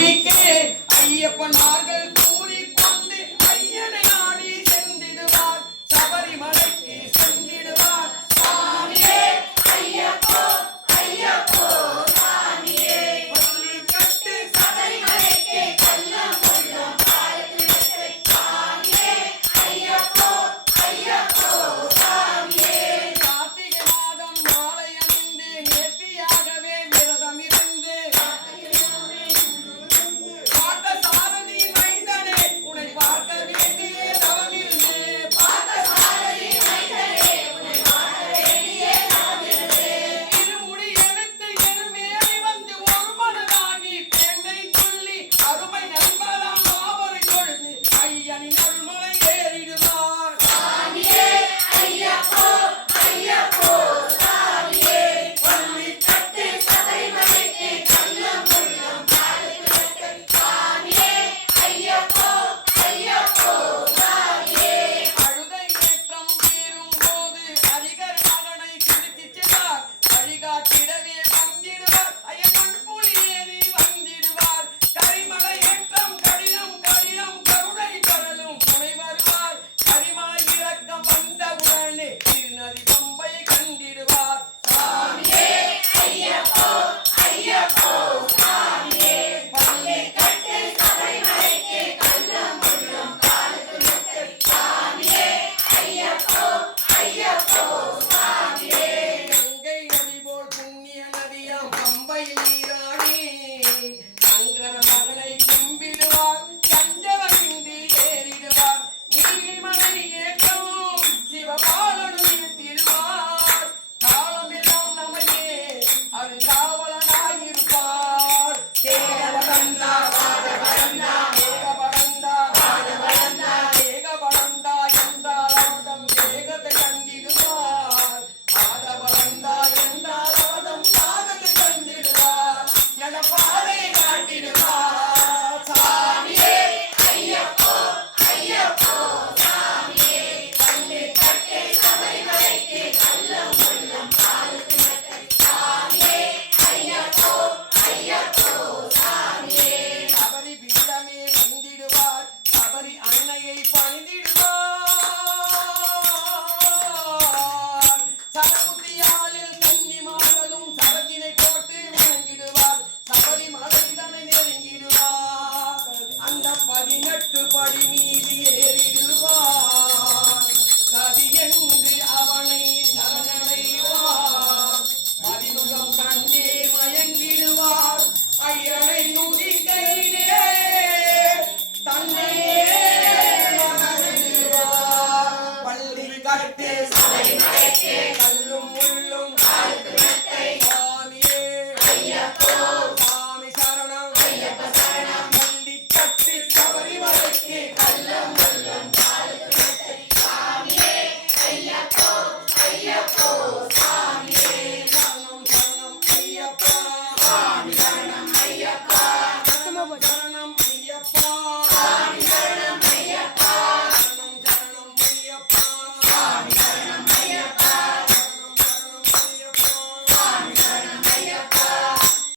சாமிக்கு ஐயப்பனார்கள் கூறி Everybody தலையை பணிந்திடுவார். சரமுத்தியாலில் கன்னி மகளும் சரத்தினை போட்டு விளங்கிடுவார் சபரி மலை தன்னை நெருங்கிடுவார். அந்த பதினெட்டு படி є полоса.